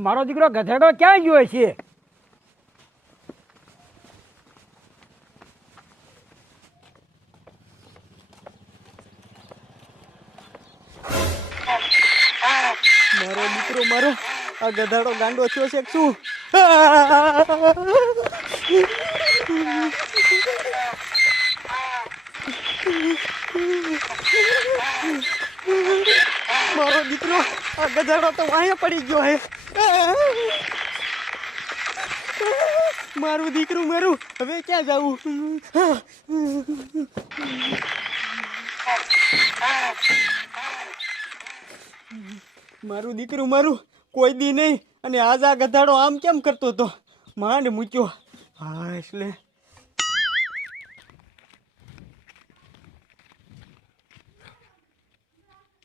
મારો દીકરો ગધેડો ક્યાં ગયો છે? મારો દીકરો મારો આ ગધાડો ગાંડો થયો છે શું? મારો દીકરો આ ગધાડો તો અહીંયા પડી ગયો હે. મારું દીકરું મારું હવે ક્યાં જાવું? મારું દીકરું મારું કોઈ દી નહીં. અને આજ આ ગધાડો આમ કેમ કરતો હતો? માંડ મૂક્યો. હા એટલે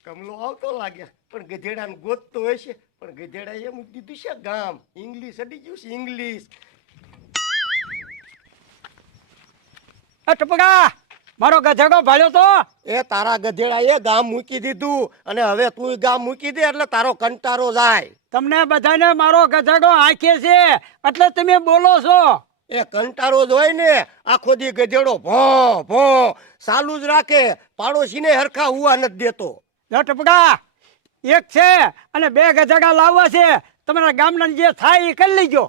કમલો આવતો લાગે પણ ગધેડાને ગોતતો હોય છે. પણ ગધેડા એમ દીધું છે ગામ ઇંગ્લિશ અડી ગયું છે ઇંગ્લિશ. ટપકા, મારો ગધેડો ભાળ્યો તો? એ તારા ગધેડા એ ગામ મૂકી દીધું અને હવે તું ગામ મૂકી દે એટલે તારો કંટારો જાય. તમને બધાને મારો ગધેડો આંખે છે એટલે તમે બોલો છો. એ કંટારો જ હોય ને, આખો દી ગધેડો ભો ભો ચાલુ જ રાખે, પાડોશીને હરખા હુવા નથી દેતો. ટપકા, એક છે અને બે ગધેડા લાવવા છે. તમારા ગામના જે થાય એ કરી લેજો.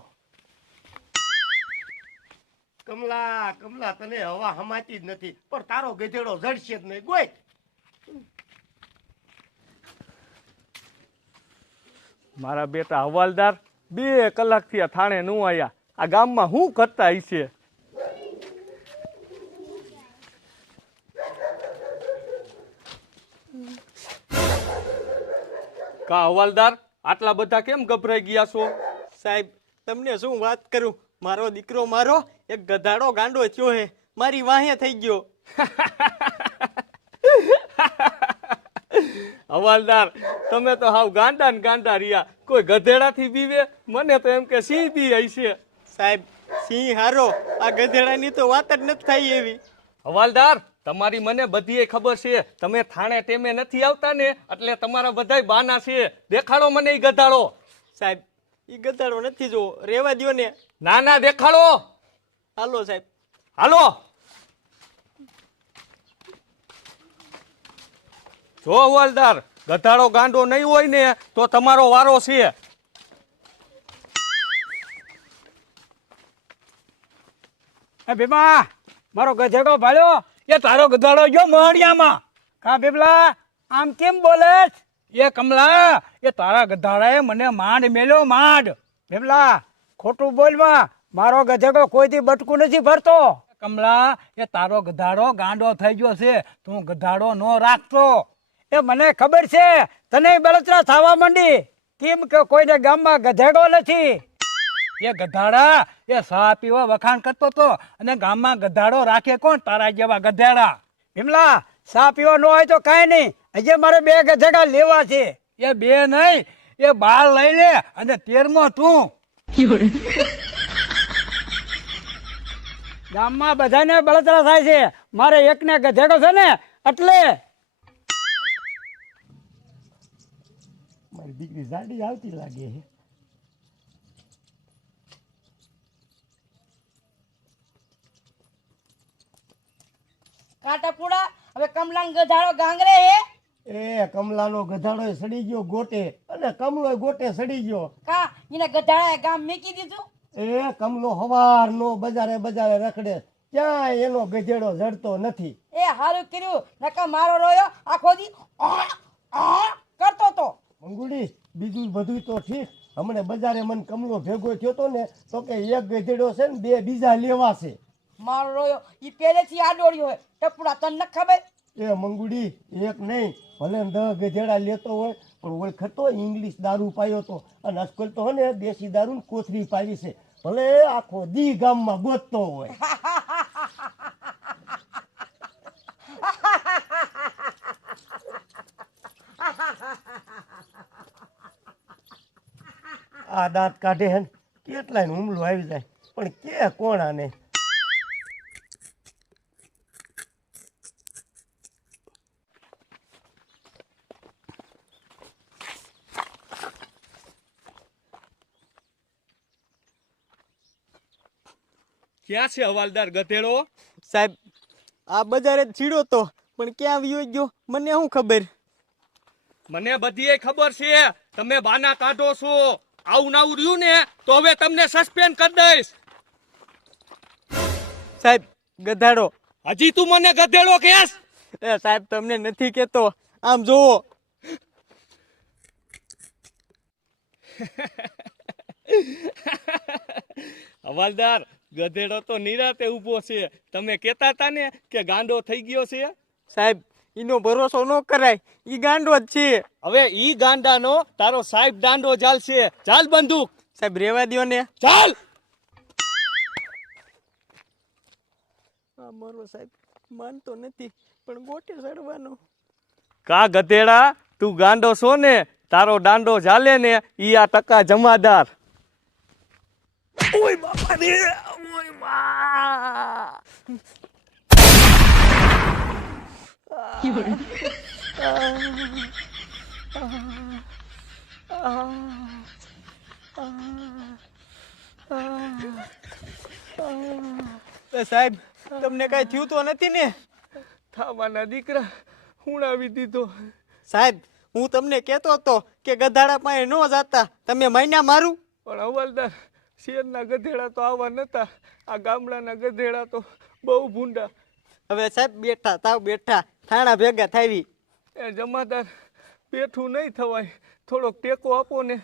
કમલા કમલા તને હવા હમાતી જ નથી, પણ તારો ગધેડો જડશે જ નહીં. ગોય મારા બેટા હવાલદાર 2 કલાકથી આ થાણે નું આયા. આ ગામમાં શું કરતા હશે? કા હવાલદાર, આટલા બધા કેમ ગભરાઈ ગયા છો? સાહેબ તમને શું વાત કરું, મારો દીકરો મારો એક ગધાડો ગાંડો થયો હે, મારી વાહે થઈ ગયો. હવાલદાર, તમે તો હાવ ગાંડા ને ગાંડા રહ્યા. કોઈ ગધેડાથી બીવે? મને તો એમ કે સિંહ બી હશે. સાહેબ સિંહ હારો, આ ગધેડાની તો વાત જ નથી થઈ એવી. હવાલદાર, તમારી મને બધી ખબર છે. તમે થાણે ટેમે નથી આવતા ને એટલે તમારા બધાય બાના છે. દેખાડો મને ઈ ગધાડો. સાહેબ ઈ ગધાડો નથી જો, રેવા દ્યો ને. ના ના, દેખાડો. હાલો સાહેબ હાલો. જો હવાલદાર, ગધાડો ગાંડો નહીં હોય ને તો તમારો વારો છે. ભીમા, મારો ગધેડો ભાળ્યો? એ તારો ગધાડો ગયો મોહણિયામાં. કા ભીમલા, આમ કેમ બોલે? એ કમલા, એ તારા ગધાડાએ મને માંડ મેલ્યો, માંડ. ભીમલા, ખોટું બોલવા, મારો ગધેડો કોઈથી બટકું નથી ભરતો. કમલા, એ તારો ગધાડો ગાંડો થઈ ગયો છે, તું ગધાડો નો રાખતો. એ મને ખબર છે, તને બળતરા થવા માંડી. કેમ કે કોઈને ગામમાં ગધેડો નથી. એ ગધાડા એ સા પીવા વખાણ કરતો હતો અને ગામમાં ગધાડો રાખે કોણ? તારા જેવા ગધેડા. ભીમલા, સા પીવા ન હોય તો કઈ નહીં, હજી મારે 2 ગધેડા લેવા છે. એ 2 નહીં, એ 12 લઈ લે અને 13મો તું. ગામમાં બધાને બળતરા થાય છે, મારે એકને ગધેડો છે ને એટલે. મારી દીકરી જાડી આવતી લાગે છે. કાટાપુડા હવે કમલાન ગધાડો ગાંગરે હે. એ કમલાનો ગધાડો સડી ગયો ગોટે અને કમલો ગોટે સડી ગયો. કા એને ગધાડાએ ગામ મેકી દીધું? એ કમલો હવારનો બજારે બજારે રખડે, ક્યાંય એનો ગધેડો જડતો નથી. એ હારું કર્યું, નકા મારો રોયો આખો દી કરતો તો. મંગુડી, બીજું બધું તો ઠીક. હમણે બજારે મને કમલો ભેગો થયો તો ને તો કે એક ગધેડો છે ને 2 બીજા લેવા છે. મારો રોયો ઈ પહેલેથી આડોડ્યો હોય. ટપુડા તને ન ખબર? એ મંગુડી, એક નહીં ભલે 10 ગધેડા લેતો હોય પણ ઓળખતો ઇંગ્લિશ દારૂ પાયો તો અને અસકલ તો ને દેશી દારૂ કોથરી પાવી છે. ભલે આખો દી ગામમાં ગોતતો હોય. આ દાંત કાઢે હે ને કેટલાય હુમલો આવી જાય પણ કે કોણ આને. ક્યાં છે હવાલદાર ગધેડો? સાહેબ આ બજારે જ છીડો તો પણ ક્યાં વયો ગયો મને શું ખબર. મને બધી ખબર છે તમે બાના કાઢો છો. આવું નાવું રહ્યું ને તો હવે તમને સસ્પેન્ડ કરી દઈશ. સાહેબ ગધાડો. હજી તું મને ગધેડો કહેશ? એ સાહેબ તમને નથી કેતો, આમ જોવો. હવાલદાર ગધેડો તો નિરાતે ઊભો છે. તમે કહેતા હતા ને કે ગાંડો થઈ ગયો છે. સાહેબ એનો ભરોસો ન કરાય, ઈ ગાંડો જ છે. હવે ઈ ગાંડાનો તારો સાહેબ દાંડો ચાલશે. ચાલ બંદૂક. સાહેબ રેવા દ્યો ને. ચાલ. મારો સાહેબ માનતો નથી પણ ગોટે ચડવાનો. કા ગધેડા તું ગાંડો છો ને, તારો દાંડો ચાલે ને ઈ આ ટકા જમાદાર. ઓય બાપા રે, ઓય બા. સાહેબ તમને કઈ થયું તો નથી ને? થાવાના દીકરા હુણાવી દીધો. સાહેબ હું તમને કહેતો હતો કે ગધાડા પાસે ન જાતા, તમે માન્યા મારું? પણ હવાલદાર શેરના ગધેડા તો આવા નતા. આ ગામડાના ગધેડા તો બહુ ભૂંડા. હવે સાહેબ બેઠા તાવ બેઠા થાણા ભેગા થાવી. એ જમાદાર બેઠું નહીં થવાય, થોડોક ટેકો આપો ને.